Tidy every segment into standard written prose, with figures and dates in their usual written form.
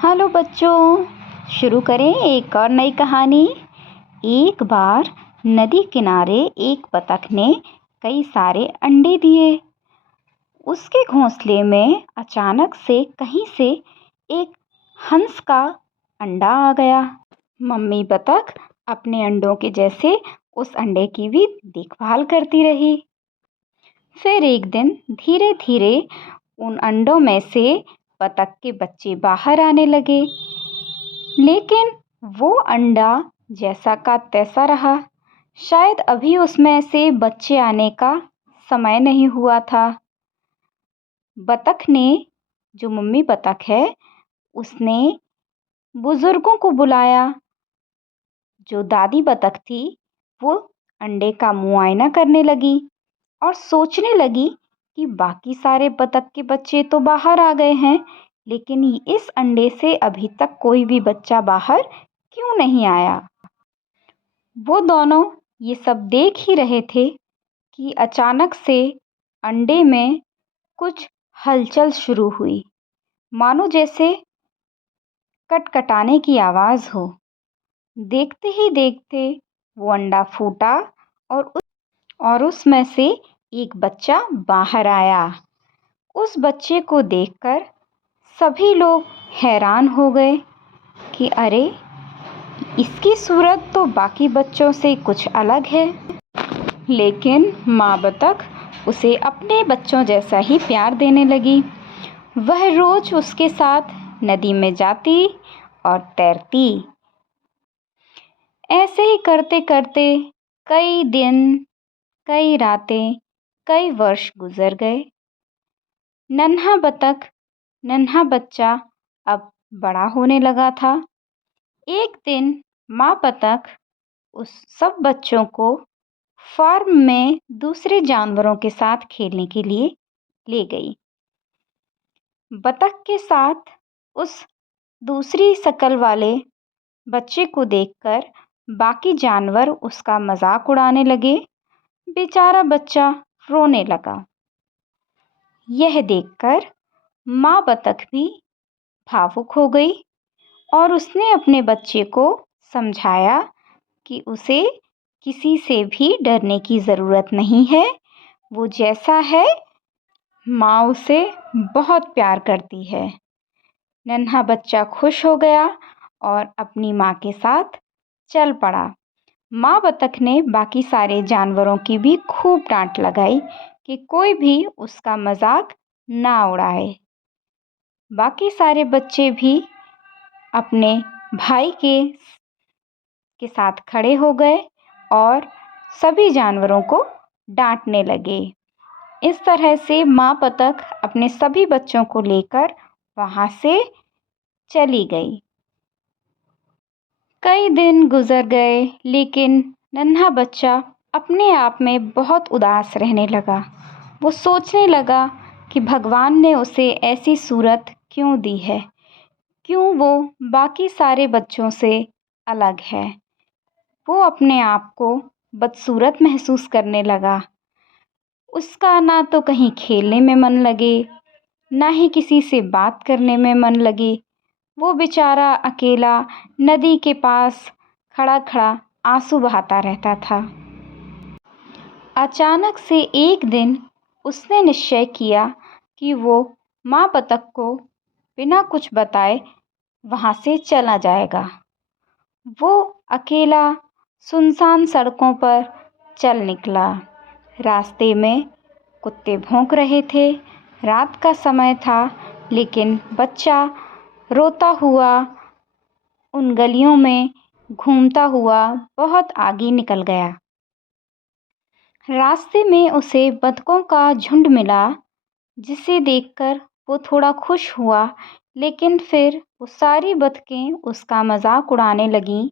Hello बच्चों, शुरू करें एक और नई कहानी। एक बार नदी किनारे एक बतख ने कई सारे अंडे दिए। उसके घोंसले में अचानक से कहीं से एक हंस का अंडा आ गया। मम्मी बतख अपने अंडों के जैसे उस अंडे की भी देखभाल करती रही। फिर एक दिन धीरे धीरे उन अंडों में से बतख के बच्चे बाहर आने लगे, लेकिन वो अंडा जैसा का तैसा रहा। शायद अभी उसमें से बच्चे आने का समय नहीं हुआ था। बतख ने, जो मम्मी बतख है, उसने बुजुर्गों को बुलाया। जो दादी बतख थी वो अंडे का मुआयना करने लगी और सोचने लगी कि बाकी सारे बतख के बच्चे तो बाहर आ गए हैं, लेकिन इस अंडे से अभी तक कोई भी बच्चा बाहर क्यों नहीं आया। वो दोनों ये सब देख ही रहे थे कि अचानक से अंडे में कुछ हलचल शुरू हुई, मानो जैसे कटकटाने की आवाज़ हो। देखते ही देखते वो अंडा फूटा और उसमें से एक बच्चा बाहर आया। उस बच्चे को देखकर सभी लोग हैरान हो गए कि अरे, इसकी सूरत तो बाकी बच्चों से कुछ अलग है। लेकिन माँ बतख उसे अपने बच्चों जैसा ही प्यार देने लगी। वह रोज उसके साथ नदी में जाती और तैरती। ऐसे ही करते करते कई दिन, कई रातें, कई वर्ष गुजर गए। नन्हा बच्चा अब बड़ा होने लगा था। एक दिन माँ बतख उस सब बच्चों को फार्म में दूसरे जानवरों के साथ खेलने के लिए ले गई। बतख के साथ उस दूसरी शकल वाले बच्चे को देखकर बाकी जानवर उसका मजाक उड़ाने लगे। बेचारा बच्चा रोने लगा। यह देखकर माँ बतख भी भावुक हो गई और उसने अपने बच्चे को समझाया कि उसे किसी से भी डरने की ज़रूरत नहीं है। वो जैसा है, माँ उसे बहुत प्यार करती है। नन्हा बच्चा खुश हो गया और अपनी माँ के साथ चल पड़ा। माँ बतख ने बाकी सारे जानवरों की भी खूब डांट लगाई कि कोई भी उसका मजाक ना उड़ाए। बाकी सारे बच्चे भी अपने भाई के साथ खड़े हो गए और सभी जानवरों को डांटने लगे। इस तरह से माँ बतख अपने सभी बच्चों को लेकर वहाँ से चली गई। कई दिन गुजर गए, लेकिन नन्हा बच्चा अपने आप में बहुत उदास रहने लगा। वो सोचने लगा कि भगवान ने उसे ऐसी सूरत क्यों दी है, क्यों वो बाकी सारे बच्चों से अलग है। वो अपने आप को बदसूरत महसूस करने लगा। उसका ना तो कहीं खेलने में मन लगे, ना ही किसी से बात करने में मन लगे। वो बेचारा अकेला नदी के पास खड़ा खड़ा आंसू बहाता रहता था। अचानक से एक दिन उसने निश्चय किया कि वो माँ बतख को बिना कुछ बताए वहाँ से चला जाएगा। वो अकेला सुनसान सड़कों पर चल निकला। रास्ते में कुत्ते भौंक रहे थे। रात का समय था, लेकिन बच्चा रोता हुआ उन गलियों में घूमता हुआ बहुत आगे निकल गया। रास्ते में उसे बतखों का झुंड मिला, जिसे देखकर वो थोड़ा खुश हुआ, लेकिन फिर वो सारी बतखें उसका मजाक उड़ाने लगीं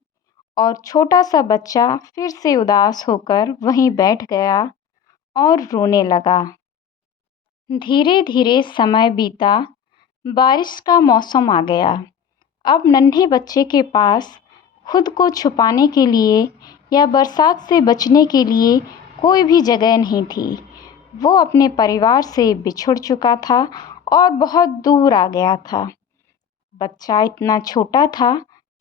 और छोटा सा बच्चा फिर से उदास होकर वहीं बैठ गया और रोने लगा। धीरे धीरे समय बीता। बारिश का मौसम आ गया। अब नन्हे बच्चे के पास खुद को छुपाने के लिए या बरसात से बचने के लिए कोई भी जगह नहीं थी। वो अपने परिवार से बिछुड़ चुका था और बहुत दूर आ गया था। बच्चा इतना छोटा था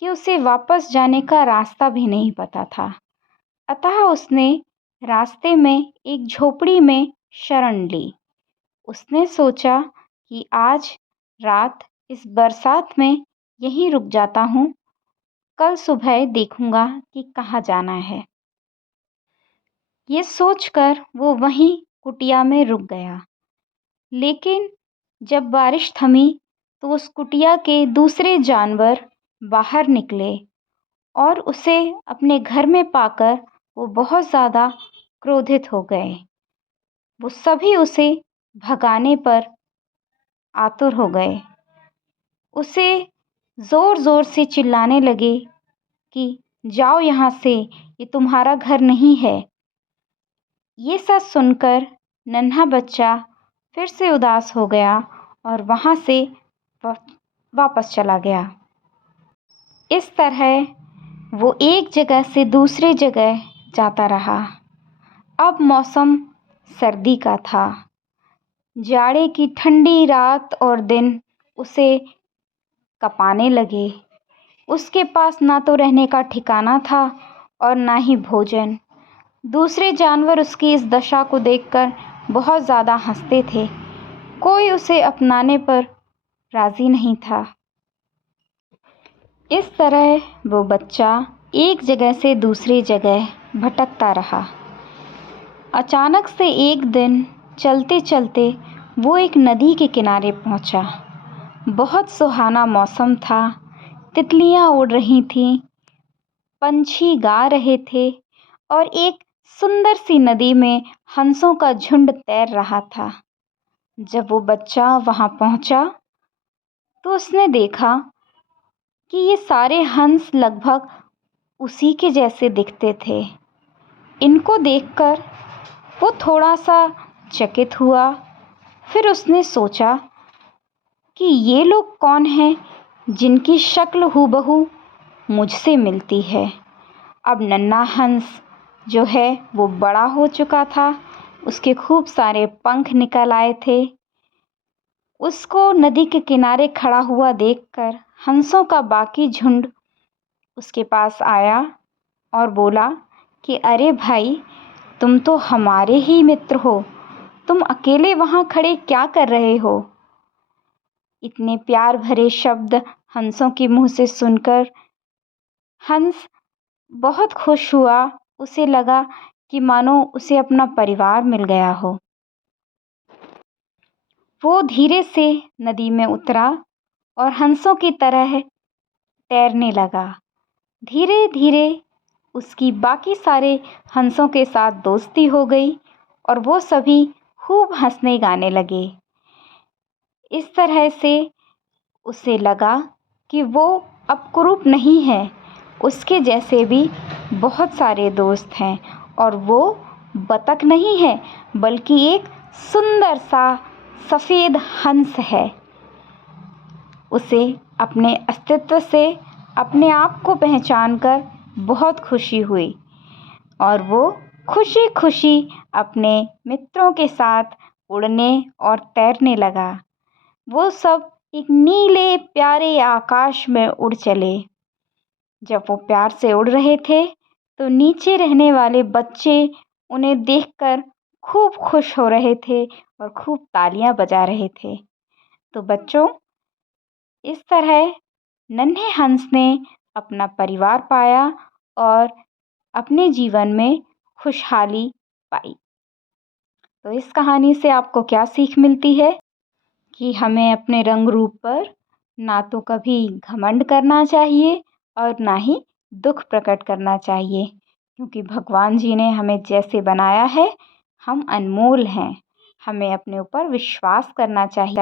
कि उसे वापस जाने का रास्ता भी नहीं पता था। अतः उसने रास्ते में एक झोपड़ी में शरण ली। उसने सोचा कि आज रात इस बरसात में यहीं रुक जाता हूँ, कल सुबह देखूंगा कि कहाँ जाना है। ये सोचकर वो वहीं कुटिया में रुक गया। लेकिन जब बारिश थमी तो उस कुटिया के दूसरे जानवर बाहर निकले और उसे अपने घर में पाकर वो बहुत ज़्यादा क्रोधित हो गए। वो सभी उसे भगाने पर आतुर हो गए। उसे ज़ोर ज़ोर से चिल्लाने लगे कि जाओ यहाँ से, ये तुम्हारा घर नहीं है। ये सब सुनकर नन्हा बच्चा फिर से उदास हो गया और वहाँ से वापस चला गया। इस तरह वो एक जगह से दूसरी जगह जाता रहा। अब मौसम सर्दी का था। जाड़े की ठंडी रात और दिन उसे कपाने लगे। उसके पास ना तो रहने का ठिकाना था और ना ही भोजन। दूसरे जानवर उसकी इस दशा को देखकर बहुत ज़्यादा हंसते थे। कोई उसे अपनाने पर राज़ी नहीं था। इस तरह वो बच्चा एक जगह से दूसरी जगह भटकता रहा। अचानक से एक दिन चलते चलते वो एक नदी के किनारे पहुंचा। बहुत सुहाना मौसम था। तितलियां उड़ रही थीं, पंछी गा रहे थे और एक सुंदर सी नदी में हंसों का झुंड तैर रहा था। जब वो बच्चा वहां पहुंचा तो उसने देखा कि ये सारे हंस लगभग उसी के जैसे दिखते थे। इनको देखकर वो थोड़ा सा चकित हुआ। फिर उसने सोचा कि ये लोग कौन हैं जिनकी शक्ल हूबहू मुझसे मिलती है। अब नन्हा हंस जो है वो बड़ा हो चुका था। उसके खूब सारे पंख निकल आए थे। उसको नदी के किनारे खड़ा हुआ देखकर हंसों का बाकी झुंड उसके पास आया और बोला कि अरे भाई, तुम तो हमारे ही मित्र हो। तुम अकेले वहाँ खड़े क्या कर रहे हो? इतने प्यार भरे शब्द हंसों के मुंह से सुनकर हंस बहुत खुश हुआ। उसे लगा कि मानो उसे अपना परिवार मिल गया हो। वो धीरे से नदी में उतरा और हंसों की तरह तैरने लगा। धीरे धीरे उसकी बाकी सारे हंसों के साथ दोस्ती हो गई और वो सभी खूब हंसने गाने लगे। इस तरह से उसे लगा कि वो अब कुरूप नहीं है। उसके जैसे भी बहुत सारे दोस्त हैं और वो बतख नहीं है बल्कि एक सुंदर सा सफ़ेद हंस है। उसे अपने अस्तित्व से अपने आप को पहचानकर बहुत खुशी हुई और वो खुशी खुशी अपने मित्रों के साथ उड़ने और तैरने लगा। वो सब एक नीले प्यारे आकाश में उड़ चले। जब वो प्यार से उड़ रहे थे तो नीचे रहने वाले बच्चे उन्हें देखकर खूब खुश हो रहे थे और खूब तालियां बजा रहे थे। तो बच्चों, इस तरह नन्हे हंस ने अपना परिवार पाया और अपने जीवन में खुशहाली पाई। तो इस कहानी से आपको क्या सीख मिलती है कि हमें अपने रंग रूप पर ना तो कभी घमंड करना चाहिए और ना ही दुख प्रकट करना चाहिए, क्योंकि भगवान जी ने हमें जैसे बनाया है हम अनमोल हैं। हमें अपने ऊपर विश्वास करना चाहिए।